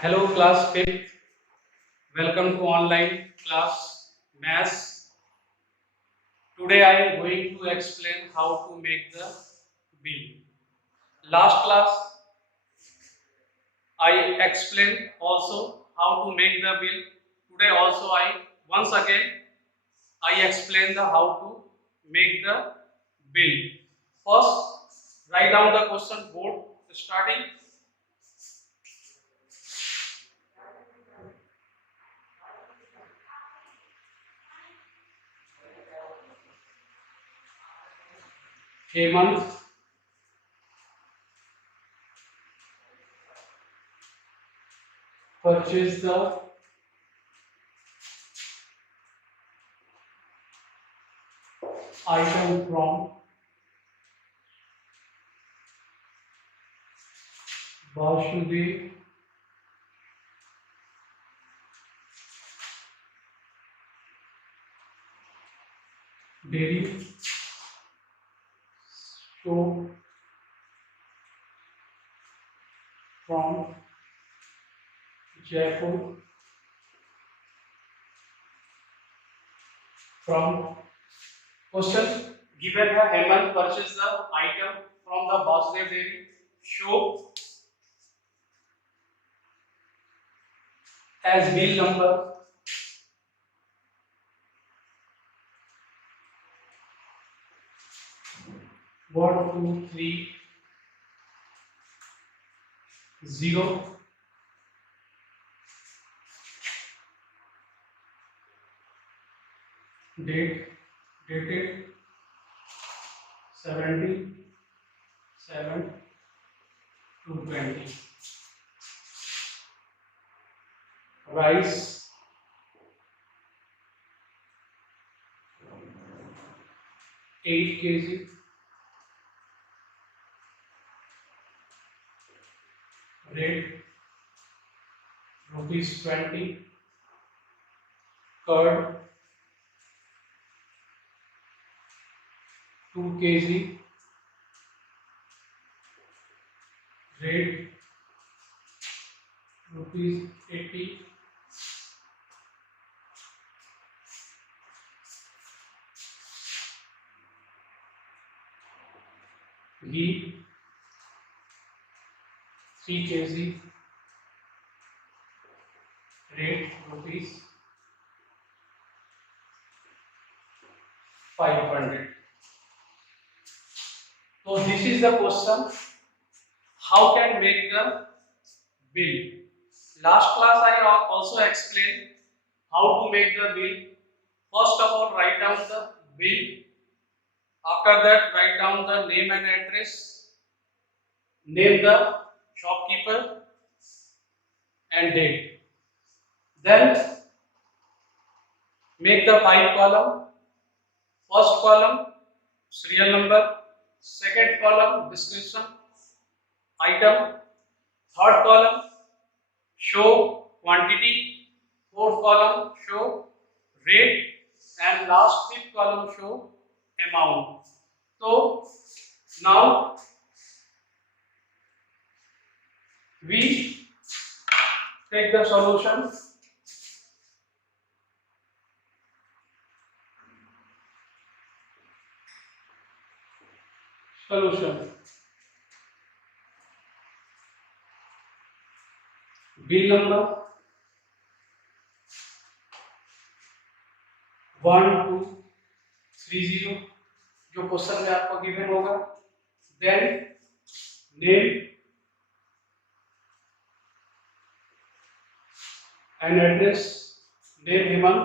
Hello class 5th. Welcome to online class maths. Today I am going to explain how to make the bill. Last class I explained also how to make the bill. Today also I once again I explain the how to make the bill. First write down the question board starting. Hemant purchase the item from Vasudev Dairy Store from Jaipur. From question given the Hemant purchased the item from the Vasudev Dairy. Show as bill number 1230. Date dated 77/2/20. Rice 8 kg. Rate ₹20. Curd 2 kg. Rate ₹80. Ghee 3 kg. Rate ₹500. So this is the question. How can make the bill? Last class I also explained how to make the bill. First of all, write down the bill. After that, write down the name and address, name the shopkeeper and date. Then make the 5 column. First column serial number, second column description item, third column show quantity, fourth column show rate, and last fifth column show amount. So now we take the solution. Bill number 1230 जो क्वेश्चन में आपको given होगा. Then name and address. Name Hemant,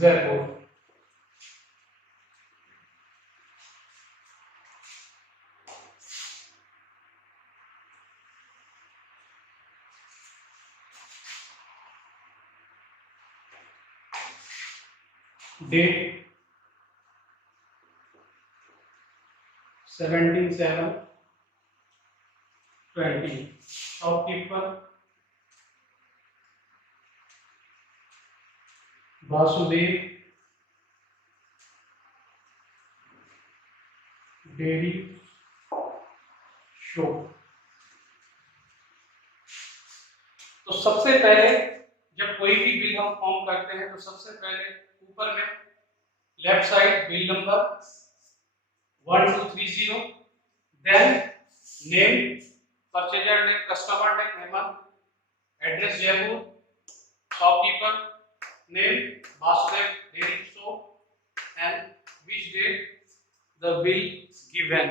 Jaipur. Date 17/7/20. Shopkeeper Vasudev dairy shop. तो सबसे पहले जब कोई भी बिल हम फॉर्म करते हैं तो सबसे पहले ऊपर में left side bill number 1230, then name, purchaser name, customer name Hemant, address Jaipur, shopkeeper name Vasudev dairy shop, and which date the bill given.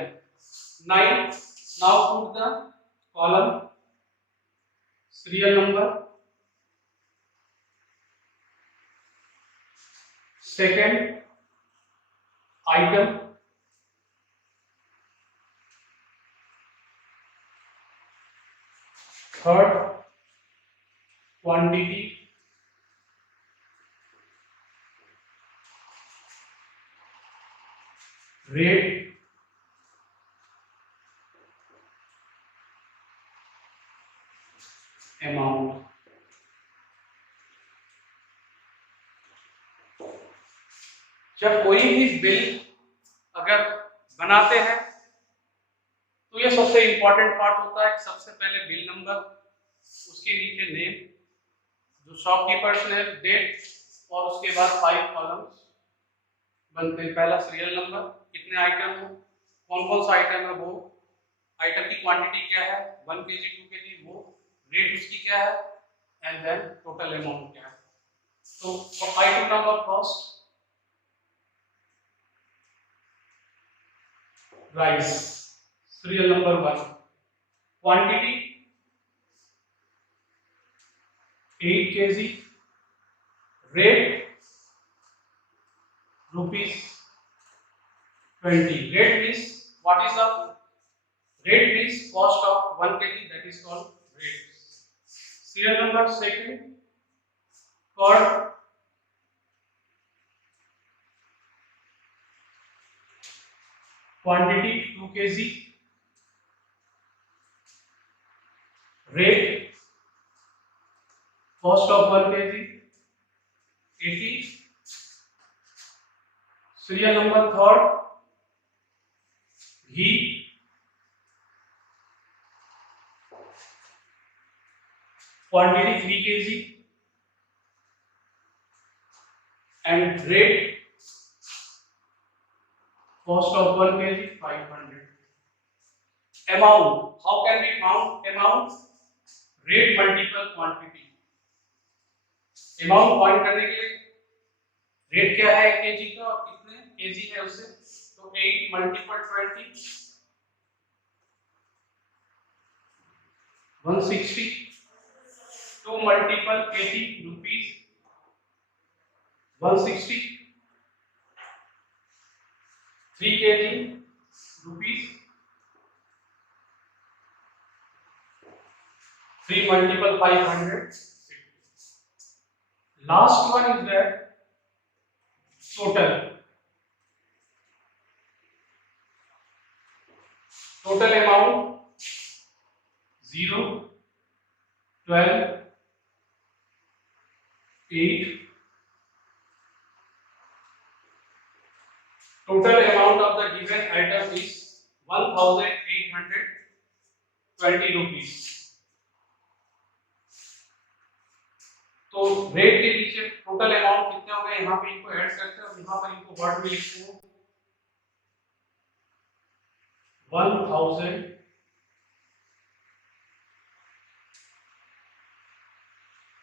9. Now put the column serial number, second item, third quantity, rate, amount. जब कोई भी बिल अगर बनाते हैं तो ये सबसे important part होता है। सबसे पहले बिल नंबर, उसके नीचे नेम, जो शॉपकीपर्स नेम, डेट, और उसके बाद 5 कॉलम्स बनते हैं। पहला सीरियल नंबर, कितने आइटम है, कौन कौन सा आइटम है, वो आइटम की क्वांटिटी क्या है, 1 kg 2 kg, वो रेट उसकी क्या है, एंड देन टोटल अमाउंट क्या है। तो item number first, rice, serial number 1, क्वांटिटी 8 kg, rate rupees 20. Rate means what is the rate means cost of 1 kg, that is called rate. Serial number second, curd, quantity 2 kg, rate cost of 1 kg 80. Serial number third, ghee, quantity 3 kg and rate cost of 1 kg 500. Amount, how can we count amount? Rate multiple quantity. Amount find करने के लिए रेट क्या है 1 kg का और कितने kg है उससे, तो 8 मल्टीपल 20 160, 2 मल्टीपल 80 रुपीस 160, 3 kg रुपीस, 3 मल्टीपल 500. Last one is that total. Total amount 0, 12, 8. Total amount of the given item is 1820 rupees. तो रेट के नीचे टोटल अमाउंट कितने हो गए, यहाँ पे इनको ऐड करते हैं और यहाँ पर इनको वर्ड में लिखते हैं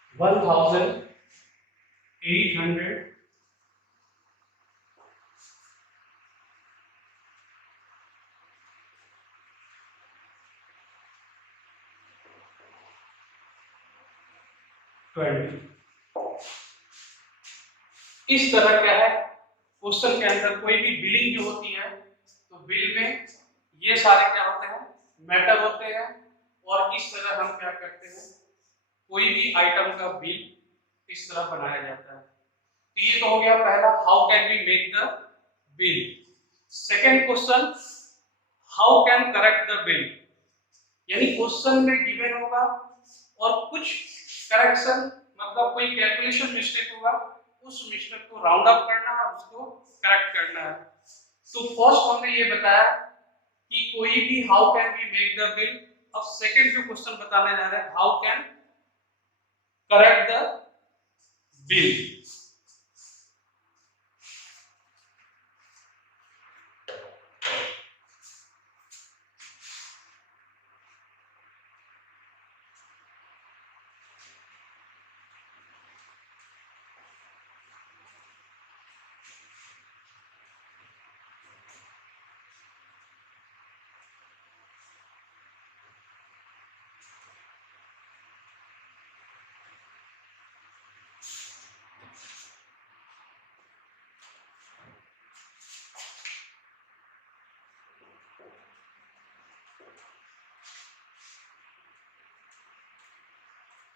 1820 इस तरह क्या है क्वेश्चन के अंदर कोई भी बिलिंग जो होती है तो बिल में ये सारे क्या होते हैं मैटर होते हैं, और इस तरह हम क्या करते हैं कोई भी आइटम का बिल इस तरह बनाया जाता है। तो ये तो हो गया पहला, how can we make the bill. Second question, how can correct the bill, यानी क्वेश्चन में गिवन होगा और कुछ करेक्शन मतलब कोई कैलकुलेशन मिस्टेक होगा, उस मिस्टेक को राउंड अप करना है, उसको करेक्ट करना है। तो फर्स्ट हमने ये बताया कि कोई भी how can we make the bill. अब सेकंड जो क्वेश्चन बताने जा रहे हैं, how can correct the bill.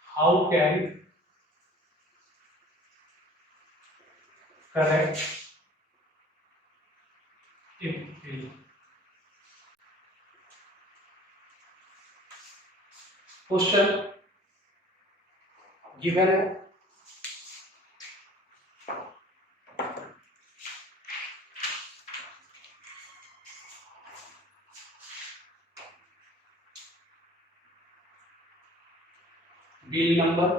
How can correct if bill? Question given है, bill number,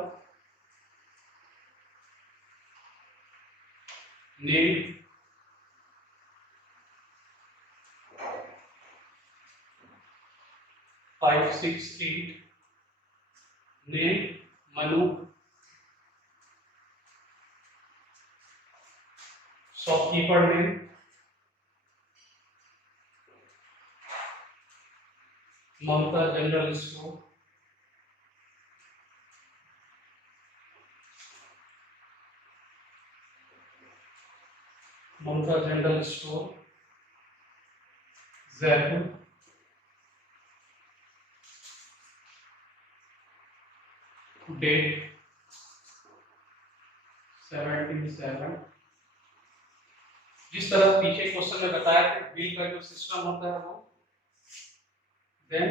name, 568, name Manu, shopkeeper name, Mamta general store, Mamta general store Jaipur, date 77। जिस तरह पीछे क्वेश्चन में बताया कि बिल का जो सिस्टम होता है वो then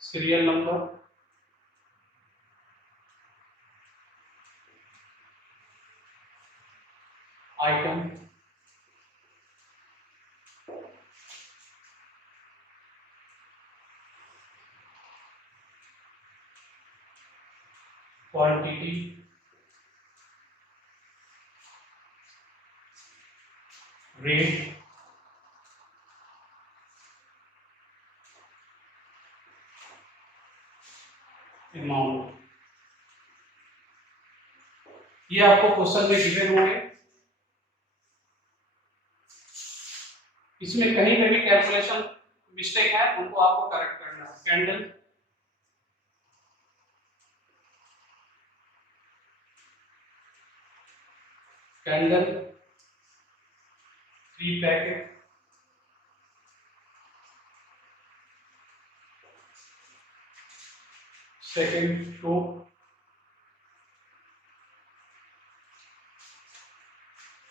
serial number, item, quantity, rate, amount. ये आपको क्वेश्चन में गिवन होंगे। इसमें कहीं पे भी कैलकुलेशन मिस्टेक है उनको आपको करेक्ट करना है। Candle, candle 3 packet, second soap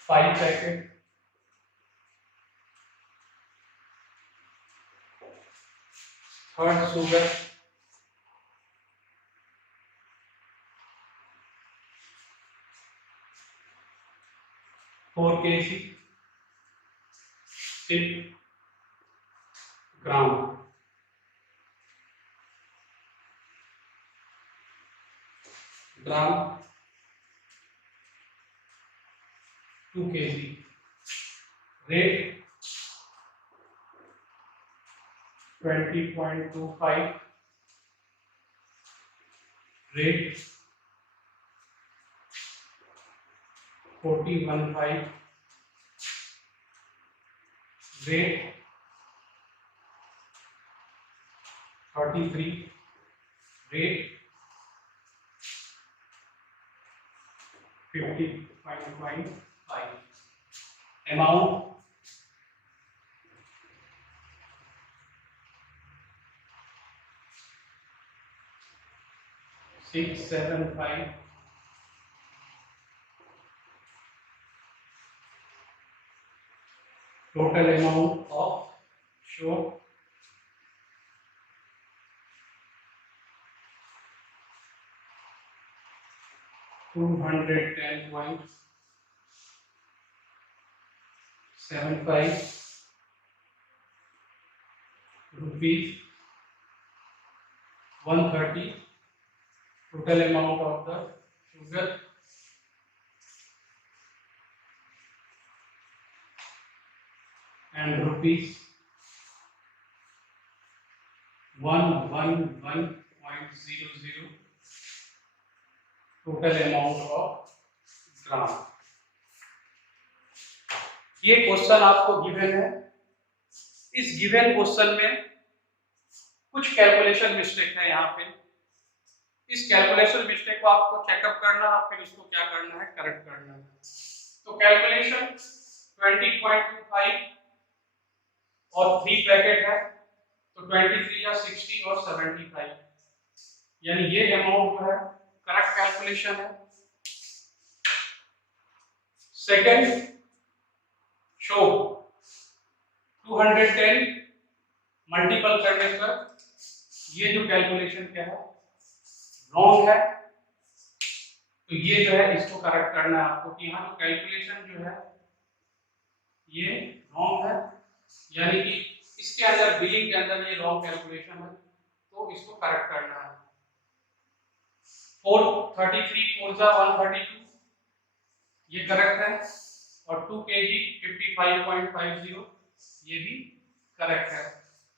5 packet, third sugar 4 kg 6 ग्राम, ग्राम 2 kg, रेट 20.25, रेट 41.5, रेट 33, रेट 50.5, अमाउंट 675, total amount of show 210.75 rupees 130 total amount of the sugar and rupees 111.00 total amount of ग्राम। ये क्वेश्चन आपको गिवन है। इस गिवन क्वेश्चन में कुछ कैलकुलेशन मिस्टेक है यहाँ पे। इस कैलकुलेशन मिस्टेक को आपको चेकअप करना है, फिर उसको क्या करना है, करेक्ट करना है। तो कैलकुलेशन 20.25 और 3 पैकेट है, तो 23 या 60 और 75, यानी ये अमाउंट जो है करेक्ट कैलकुलेशन है। सेकेंड, शो 210 मल्टीपल करने पर ये जो कैलकुलेशन क्या है, रॉन्ग है। तो ये जो है इसको करेक्ट करना है आपको कि यहाँ जो कैलकुलेशन जो है ये रॉन्ग है, यानी कि इसके अंदर बिलिंग के अंदर ये रॉन्ग कैलकुलेशन है, तो इसको करेक्ट करना है। 433 4 132 ये करेक्ट है, और 2 kg 55.50 ये भी करेक्ट है।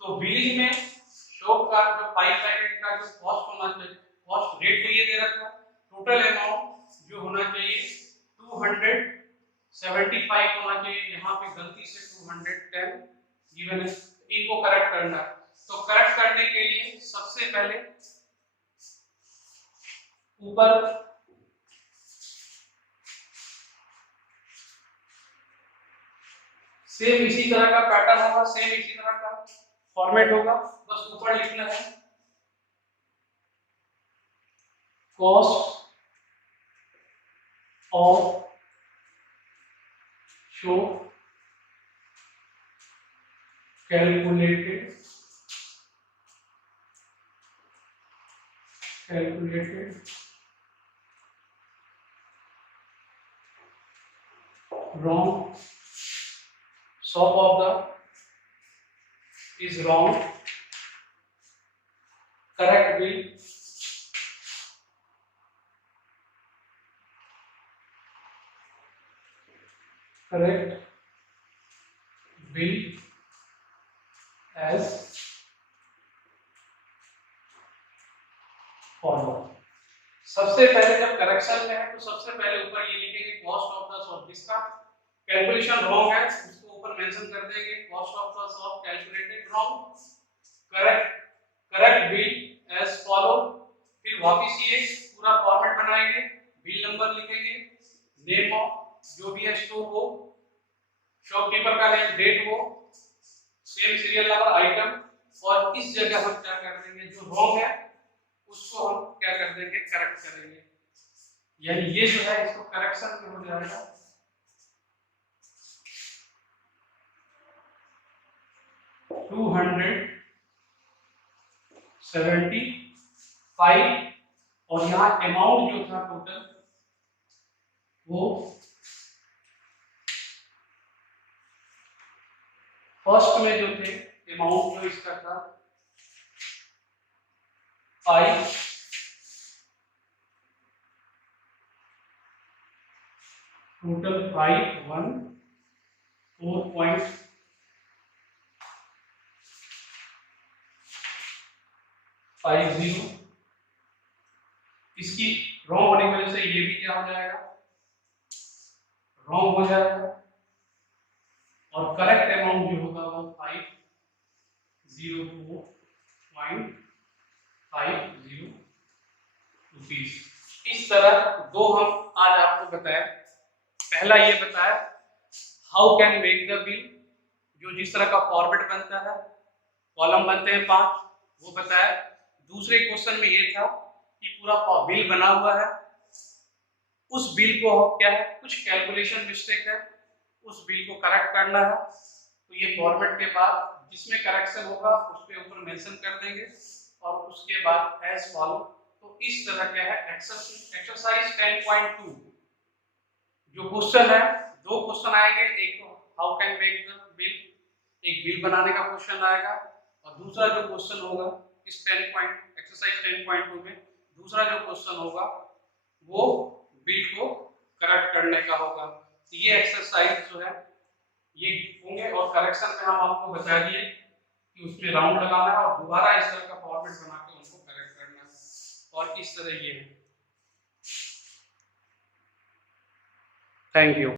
तो बिलिंग में शो का जो 5 पैकेट का जो कॉस्ट होना चाहिए, कॉस्ट रेट तो ये दे रखा है, टोटल अमाउंट जो होना चाहिए 275 होना चाहिए, यहाँ पे गलती से 210 गिवन है, इनको करेक्ट करना है। तो करेक्ट करने के लिए सबसे पहले ऊपर सेम इसी तरह का पैटर्न होगा, सेम इसी तरह का फॉर्मेट होगा, बस ऊपर लिखना है cost of show calculated wrong, shop of the is wrong, correct bill as follow. सबसे पहले जब करेक्शन में है तो सबसे पहले ऊपर ये लिखेंगे कॉस्ट ऑफ द शॉप, जिसका कैलकुलेशन रॉन्ग है उसको ऊपर मेंशन कर देंगे cost of the shop calculated wrong, correct bill as follow. फिर वापस ये पूरा फॉर्मेट बनाएंगे, बिल नंबर लिखेंगे, नेम ऑफ जो भी है स्टोर वो, शॉपकीपर का नेम, डेट वो, सेम सीरियल नंबर, आइटम, और इस जगह हम क्या कर देंगे जो रॉन्ग है उसको हम क्या कर देंगे, करेक्ट करेंगे। यानी ये जो है इसको करेक्शन में हो जाएगा 275, और यहाँ अमाउंट जो था टोटल वो फर्स्ट में जो थे अमाउंट जो इसका था 5, टोटल 514.50। इसकी रॉन्ग होने की वजह से ये भी क्या हो जाएगा, रॉन्ग हो जाएगा, और करेक्ट अमाउंट जो होगा वो 504.50 रुपीस। इस तरह दो हम आज आपको बताया। पहला ये बताया how can make the bill, जो जिस तरह का फॉर्मेट बनता है, कॉलम बनते हैं 5, वो बताया। दूसरे क्वेश्चन में ये था कि पूरा बिल बना हुआ है, उस बिल को क्या है, कुछ कैलकुलेशन मिस्टेक है, उस बिल को करेक्ट करना है। तो ये फॉर्मेट के बाद जिसमें करेक्शन होगा उस पे ऊपर मेंशन कर देंगे, और उसके बाद एज फॉलो तो इस तरह क्या है एक्सरसाइज 10.2 जो क्वेश्चन है, दो क्वेश्चन आएंगे, एक तो how can make the bill, एक बिल बनाने का क्वेश्चन आएगा, और दूसरा जो क्वेश्चन होगा इस 10 एक्सरसाइज 10.2 में दूसरा जो क्वेश्चन होगा वो बिल को करेक्ट करने का होगा। तो ये एक्सरसाइज जो है ये होंगे, और करेक्शन में हम आपको बता दिए कि उसमें राउंड लगाना है और दोबारा इस तरह का फॉर्मेट बना के उनको करेक्ट करना है, और इस तरह ये है। Thank you.